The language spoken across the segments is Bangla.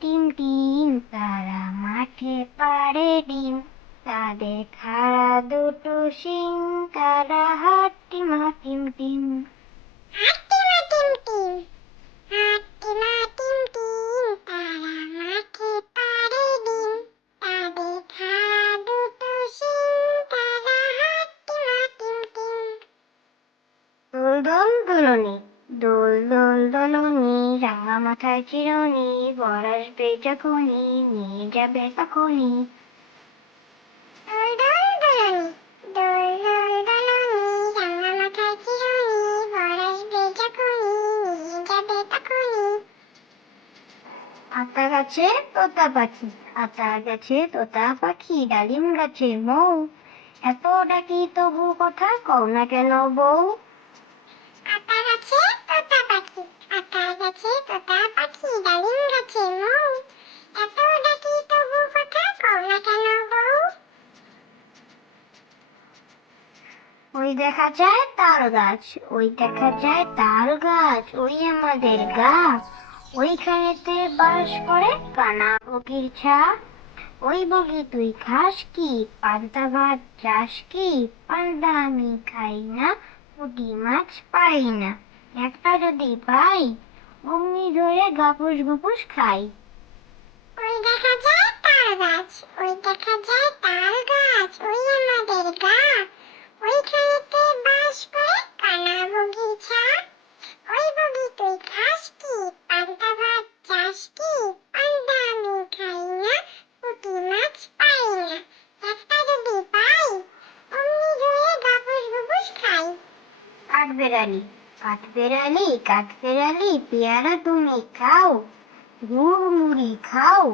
টিম টিম, তারা মাঠে পাড়ে ডিম, তাদের খাড়া দুটো শিং, তারা হাট্টিমা টিম টিম। হাট্টিমা টিম টিম, হাট্টিমা টিম টিম, তারা মাঠে পাড়ে ডিম, তাদের খাড়া দুটো শিং, তারা হাট্টিমা টিম টিম। দোল দোল দোলনি, দোল দোল দোলনি, রাঙা মাথায় চিরুনি, বর আসবে যখনই, নিয়ে যাবে তখনই। দোল দোল দোলনি, দোল দোল দোলনি, রাঙা মাথায় চিরুনি, বর আসবে যখনই, নিয়ে যাবে তখনই। আতা গাছে তোতা পাখি, আতা গাছে তোতা পাখি, ডালিম গাছে মৌ, এত ডাকি তবু কথা কও না কেন বউ। আতা গাছে তোতা পাখি, আতা গাছে তোতা পাখি, ডালিম গাছে মৌ, এত ডাকি তবু কথা কও না কেন বউ। ওই দেখা যায় তাল গাছ, ওই দেখা যায় তাল গাছ, ওই আমাদের গা, ওইখানেতে বাস করে কানা বগির ছা। ওই বগি তুই খাস কি, পান্তা ভাত চাস কি, পান্তা আমি খাই না, পুঁটি মাছ পাই না, একটা যদি পাই অমনি ধরে গাপুস গুপুস খাই। ওই দেখা যায় তাল গাছ, ওই দেখা যায় তাল গাছ, ওই আমাদের গা, ওইখানেতে বাস করে কানা বগির ছা। ওই বগি তুই খাস কি, পান্তা ভাত চাস কি, পান্তা আমি খাই না, পুঁটি মাছ পাই না, একটা যদি পাই অমনি ধরে গাপুস গুপুস খাই। কাঠবেড়ালি, কাঠবেড়ালি, কাঠবেড়ালি, পেয়ারা তুমি খাও, গুড় মুড়ি খাও,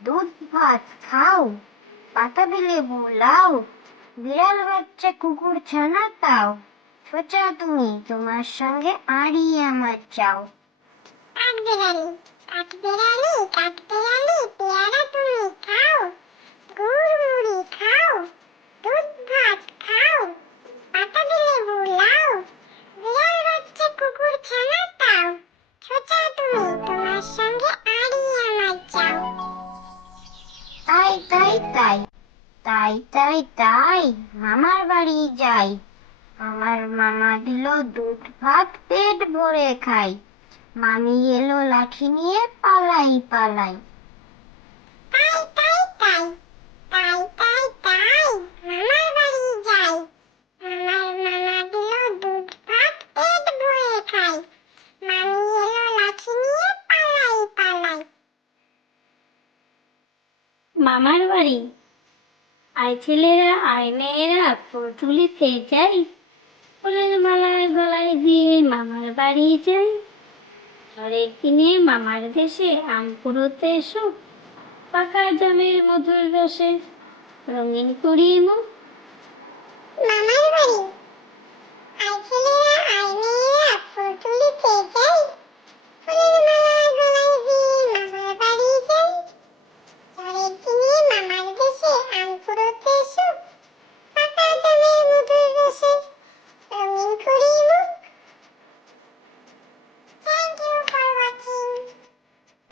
দুধ ভাত খাও, বাতাবি লেবু লাও, বিড়াল বাচ্চা কুকুর ছানা তাও, সোজা তুমি তোমার সঙ্গে আড়ি আমার চাও। কাঠবেড়ালি, কাঠবেড়ালি, কাঠবেড়ালি, পেয়ারা তুমি খাও, গুড় মুড়ি খাও, দুধ ভাত খাও, বাতাবি লেবু লাও, বিড়াল বাচ্চা কুকুর ছানা তাও, সোজা তুমি তোমার সঙ্গে আড়ি আমার চাও। তাই তাই তাই, তাই তাই তাই, মামার বাড়ি যাই, আমার মামা দিল দুধ ভাত পেট ভরে খাই, মামি এলো লাঠি নিয়ে পালাই পালাই। তাই তাই তাই, তাই তাই তাই, মামার বাড়ি যাই, আমার মামা দিল দুধ ভাত পেট ভরে খাই, মামি এলো লাঠি নিয়ে পালাই পালাই। মামার বাড়ি, আয় ছেলেরা আয় মেয়েরা, ফুল তুলিতে যাই, ফুলের মালা গলায় দিয়ে মামার বাড়ি যাই, ঝড়ের দিনে মামার দেশে আম কুড়োতে এসো, পাকা জামের মধুর রসে রঙিন করি মুখ। মামার বাড়ি, আয় ছেলেরা আয় মেয়েরা, ফুল তুলিতে যাই, ফুলের